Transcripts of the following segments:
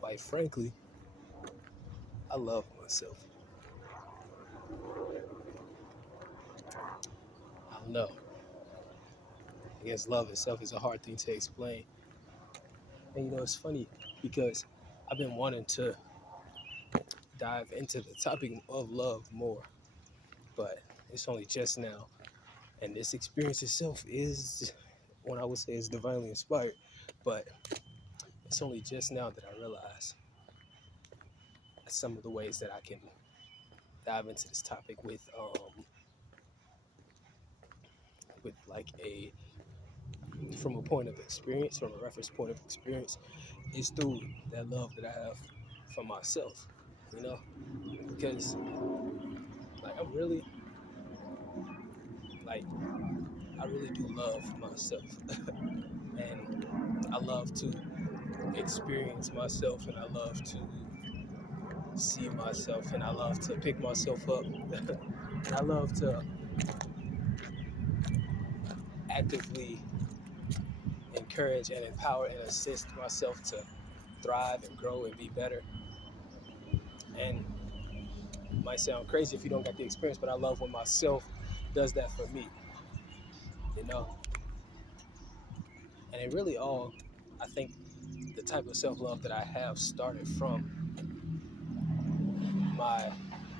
Quite frankly, I love myself. I don't know. I guess love itself is a hard thing to explain. And it's funny because I've been wanting to dive into the topic of love more, but it's only just now. And this experience itself is, when I would say, is divinely inspired, but it's only just now that I realize some of the ways that I can dive into this topic with like a from a point of experience, from a reference point of experience, is through that love that I have for myself. You know, because like like I really do love myself, and I love to experience myself, and I love to see myself, and I love to pick myself up, and I love to actively encourage and empower and assist myself to thrive and grow and be better. And it might sound crazy if you don't get the experience, but I love when myself does that for me, you know. And it really all, I think, the type of self-love that I have started from my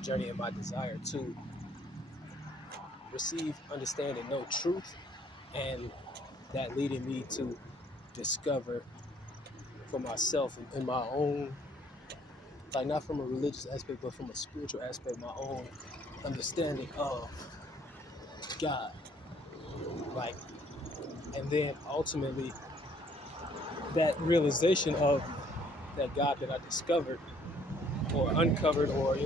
journey and my desire to receive, understand, and know truth, and that leading me to discover for myself in my own, like not from a religious aspect, but from a spiritual aspect, my own understanding of God. Like, and then ultimately that realization of that God that I discovered or uncovered or,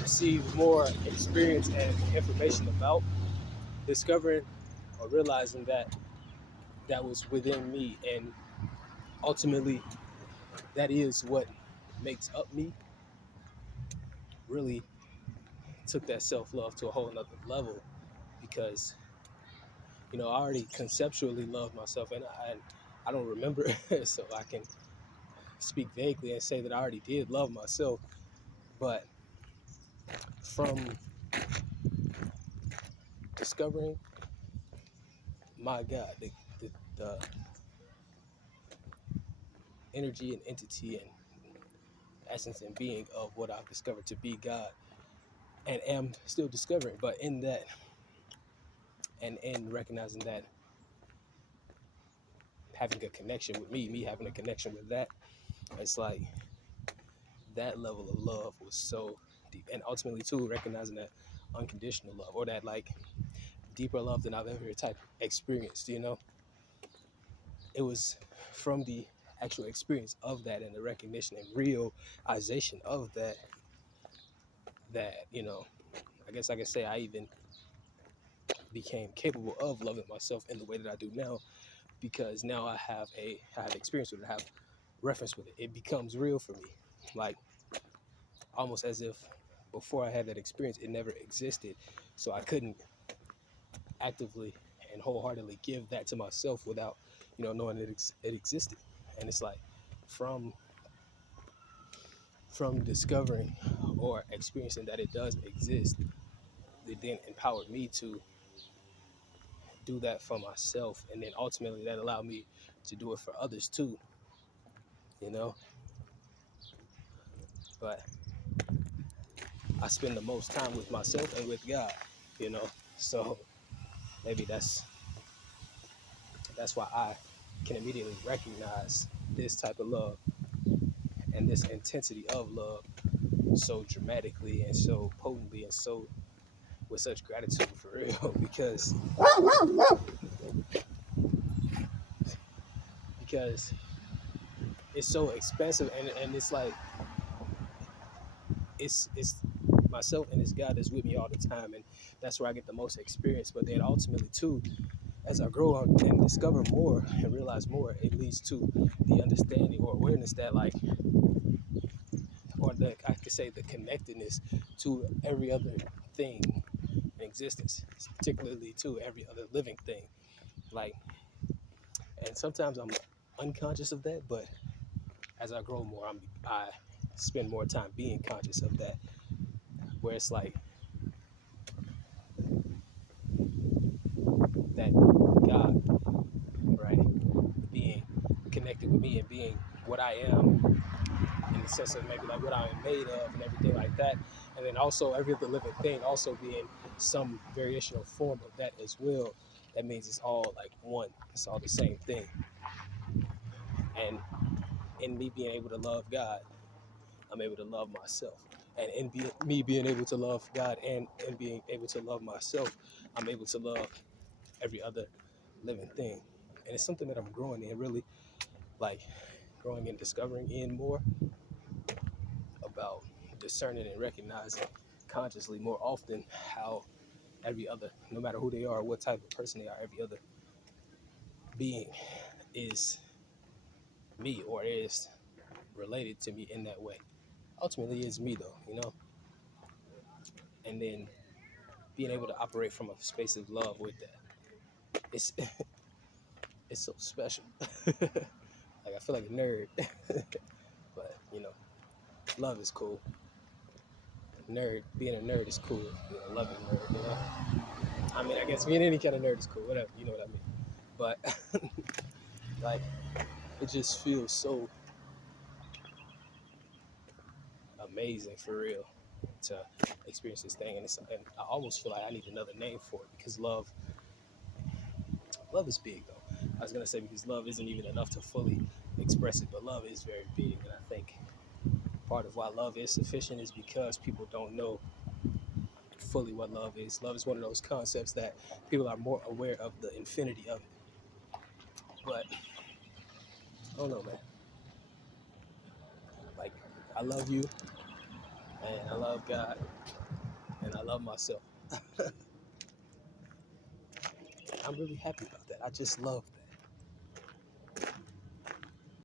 received more experience and information about, discovering or realizing that that was within me, and ultimately that is what makes up me, really took that self-love to a whole nother level. Because I already conceptually love myself, and I don't remember so I can speak vaguely and say that I already did love myself. But from discovering my God, the energy and entity and essence and being of what I've discovered to be God, and am still discovering, but in that, and in recognizing that, having a connection with me having a connection with that, it's like that level of love was so deep. And ultimately too, recognizing that unconditional love, or that like deeper love than I've ever type experienced, it was from the actual experience of that, and the recognition and realization of that I guess I can say I even became capable of loving myself in the way that I do now, because now I have experience with it, I have reference with it. It becomes real for me, like almost as if before I had that experience, it never existed. So I couldn't actively and wholeheartedly give that to myself without, knowing it existed. And it's like from discovering or experiencing that it does exist, it then empowered me to do that for myself, and then ultimately that allowed me to do it for others too, you know. But I spend the most time with myself and with God, so maybe that's why I can immediately recognize this type of love and this intensity of love so dramatically and so potently and so with such gratitude, for real. Because it's so expensive, and it's like it's myself and this God that's with me all the time, and that's where I get the most experience. But then ultimately too, as I grow up and discover more and realize more, it leads to the understanding or awareness that, like, or I could say the connectedness to every other thing in existence, particularly to every other living thing. Like, and sometimes I'm unconscious of that, but as I grow more, I spend more time being conscious of that, where it's like that God, right, being connected with me and being what I am in the sense of maybe like what I am made of and everything like that, and then also every other living thing also being some variation or form of that as well. That means it's all like one. It's all the same thing. And in me being able to love God, I'm able to love myself. And me being able to love God and being able to love myself, I'm able to love every other living thing. And it's something that I'm growing in, really, like growing and discovering in more about discerning and recognizing consciously more often how every other, no matter who they are, what type of person they are, every other being is me or is related to me in that way. Ultimately, it's me though, and then being able to operate from a space of love with that. It's it's so special. Like I feel like a nerd, but love is cool. Being a nerd is cool. Loving nerd. I mean, I guess being any kind of nerd is cool. Whatever, you know what I mean. But like, it just feels so amazing for real to experience this thing, and I almost feel like I need another name for it because love is big though. I was gonna say because love isn't even enough to fully express it, but love is very big, and I think part of why love is sufficient is because people don't know fully what love is. Love is one of those concepts that people are more aware of the infinity of it. But I don't know, man. Like I love you, and I love God, and I love myself. I'm really happy about that. I just love that.